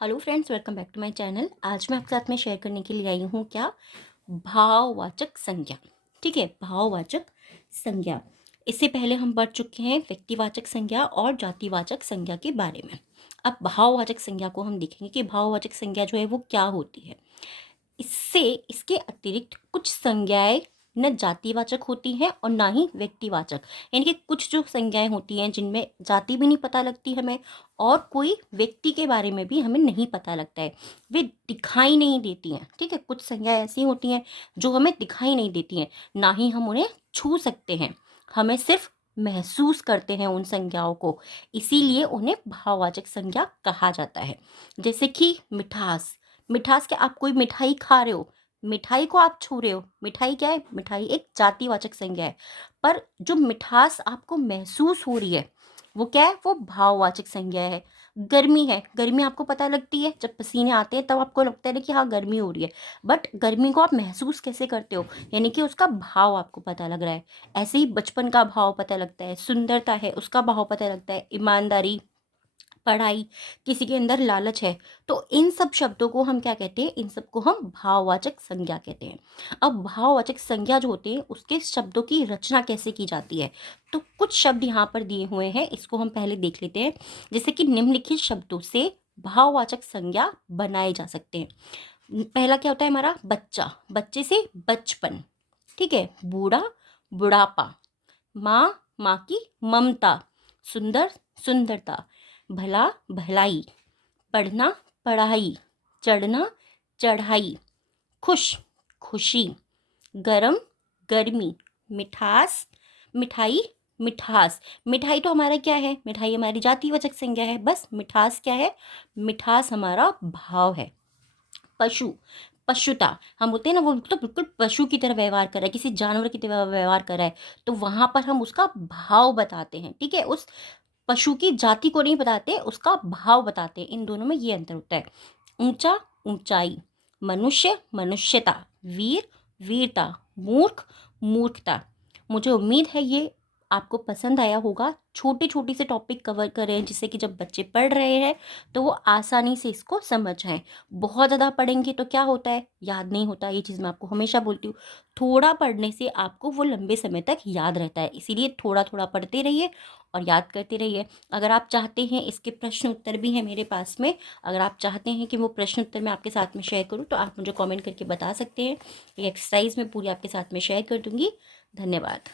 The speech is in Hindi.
Hello friends, welcome back to my channel. आज मैं आपके साथ में शेयर करने के लिए आई हूँ क्या, भाववाचक संज्ञा। ठीक है, भाववाचक संज्ञा। इससे पहले हम पढ़ चुके हैं व्यक्तिवाचक संज्ञा और जातिवाचक संज्ञा के बारे में। अब भाववाचक संज्ञा को हम देखेंगे कि भाववाचक संज्ञा जो है वो क्या होती है। इससे इसके अतिरिक्त कुछ संज्ञाएं न जातिवाचक होती हैं और ना ही व्यक्तिवाचक। यानी कि कुछ जो संज्ञाएं होती हैं जिनमें जाति भी नहीं पता लगती हमें और कोई व्यक्ति के बारे में भी हमें नहीं पता लगता है, वे दिखाई नहीं देती हैं। ठीक है, कुछ संज्ञाएं ऐसी होती हैं जो हमें दिखाई नहीं देती हैं, ना ही हम उन्हें छू सकते हैं, हमें सिर्फ महसूस करते हैं उन संज्ञाओं को। इसीलिए उन्हें भाववाचक संज्ञा कहा जाता है। जैसे कि मिठास। मिठास क्या, आप कोई मिठाई खा रहे हो, मिठाई को आप छू रहे हो। मिठाई क्या है, मिठाई एक जातिवाचक संज्ञा है। पर जो मिठास आपको महसूस हो रही है वो क्या है, वो भाववाचक संज्ञा है। गर्मी है, गर्मी आपको पता लगती है, जब पसीने आते हैं तब आपको लगता है कि हाँ गर्मी हो रही है। बट गर्मी को आप महसूस कैसे करते हो, यानी कि उसका भाव आपको पता लग रहा है। ऐसे ही बचपन का भाव पता लगता है, सुंदरता है उसका भाव पता लगता है, ईमानदारी, पढ़ाई, किसी के अंदर लालच है, तो इन सब शब्दों को हम क्या कहते हैं, इन सब को हम भाववाचक संज्ञा कहते हैं। अब भाववाचक संज्ञा जो होते हैं उसके शब्दों की रचना कैसे की जाती है, तो कुछ शब्द यहाँ पर दिए हुए हैं, इसको हम पहले देख लेते हैं। जैसे कि निम्नलिखित शब्दों से भाववाचक संज्ञा बनाए जा सकते हैं। पहला क्या होता है हमारा, बच्चा, बच्चे से बचपन। ठीक है, बूढ़ा, बुढ़ापा, माँ, माँ की ममता, सुंदर, सुंदरता, भला, भलाई, पढ़ना, पढ़ाई, चढ़ना, चढ़ाई, खुश, खुशी, गरम, गर्मी, मिठास, मिठाई, मिठास। मिठाई तो हमारा क्या है, मिठाई हमारी जातिवाचक संज्ञा है। बस मिठास क्या है, मिठास हमारा भाव है। पशु, पशुता, हम बोलते हैं ना वो तो बिल्कुल पशु की तरह व्यवहार कर रहा है, किसी जानवर की तरह व्यवहार कर रहा है, तो वहां पर हम उसका भाव बताते हैं। ठीक है, उस पशु की जाति को नहीं बताते, उसका भाव बताते हैं। इन दोनों में ये अंतर होता है। ऊंचा, ऊंचाई, मनुष्य, मनुष्यता, वीर, वीरता, मूर्ख, मूर्खता। मुझे उम्मीद है ये आपको पसंद आया होगा। छोटे छोटे से टॉपिक कवर करें जिससे कि जब बच्चे पढ़ रहे हैं तो वो आसानी से इसको समझ आए। बहुत ज़्यादा पढ़ेंगे तो क्या होता है, याद नहीं होता। ये चीज़ मैं आपको हमेशा बोलती हूँ, थोड़ा पढ़ने से आपको वो लंबे समय तक याद रहता है। इसीलिए थोड़ा थोड़ा पढ़ते रहिए और याद करते रहिए। अगर आप चाहते हैं, इसके प्रश्न उत्तर भी हैं मेरे पास में, अगर आप चाहते हैं कि वो प्रश्न उत्तर मैं आपके साथ में शेयर करूँ तो आप मुझे कमेंट करके बता सकते हैं। ये एक्सरसाइज मैं पूरी आपके साथ में शेयर कर दूँगी। धन्यवाद।